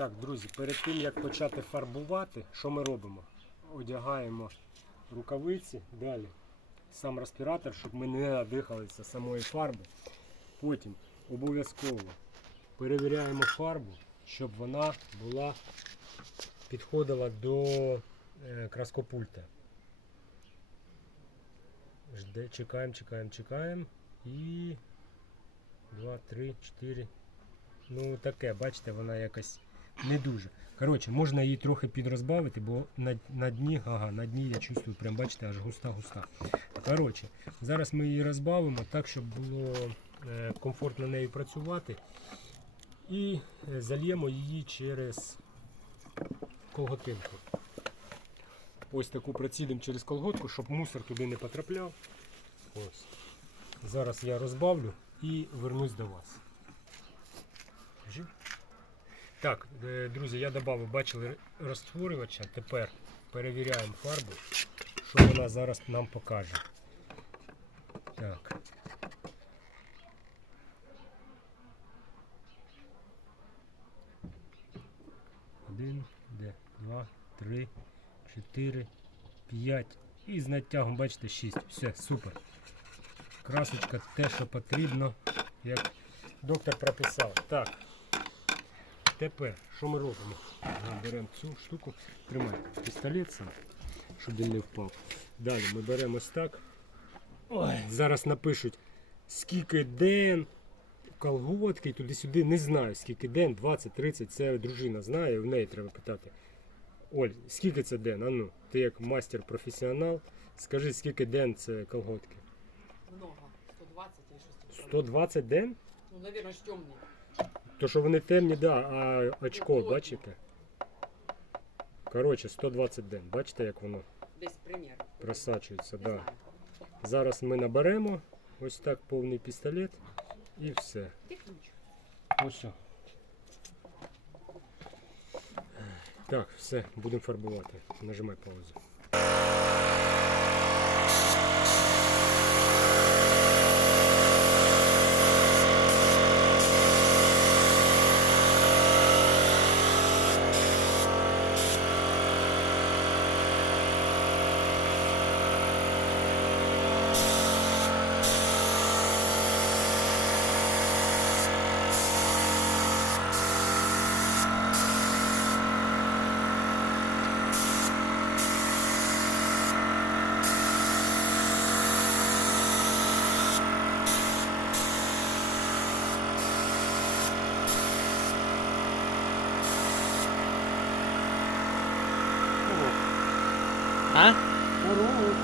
Так, друзі, перед тим як почати фарбувати, що ми робимо? Одягаємо рукавиці, далі сам респіратор, щоб ми не надихалися самої фарби. Потім обов'язково перевіряємо фарбу, щоб вона була підходила до е, краскопульта. Жде, чекаємо, чекаємо, чекаємо. І 2, 3, 4. Ну таке, бачите, вона якась не дуже. Коротше, можна її трохи підрозбавити, бо на, на дні, ага, на дні я чувствую, прям бачите, аж густа-густа. Коротше, зараз ми її розбавимо так, щоб було е, комфортно нею працювати. І е, зальємо її через колготинку. Ось таку процідимо через колготку, щоб мусор туди не потрапляв. Ось. Зараз я розбавлю і вернусь до вас. Так, е, друзі, я додав, бачили розтворювача. Тепер перевіряємо фарбу, що вона зараз нам покаже. Так. Один, два, три, чотири, п'ять. І з натягом, бачите, шість. Все, супер. Красочка те, що потрібно, як доктор прописав. Так. Тепер, що ми робимо? Беремо цю штуку, тримай пістолет сам, щоб він не впав. Далі ми беремо ось так. Ой, зараз напишуть, скільки ден, колготки, туди-сюди. Не знаю, скільки ден, 20-30, це дружина знає, в неї треба питати. Оль, скільки це ден? А ну, ти як мастер-професіонал, скажи, скільки ден це колготки? Много. 120 или что 120 ден? Ну, наверное, ж темный. То, що вони темні, да, а очко, бачите? Коротше, 120 ден. Бачите, як воно Десь пример. просачується. Да. Зараз ми наберемо ось так повний пістолет і все. Ось. все. Так, все, будемо фарбувати. Нажимай паузу. А? Здорово.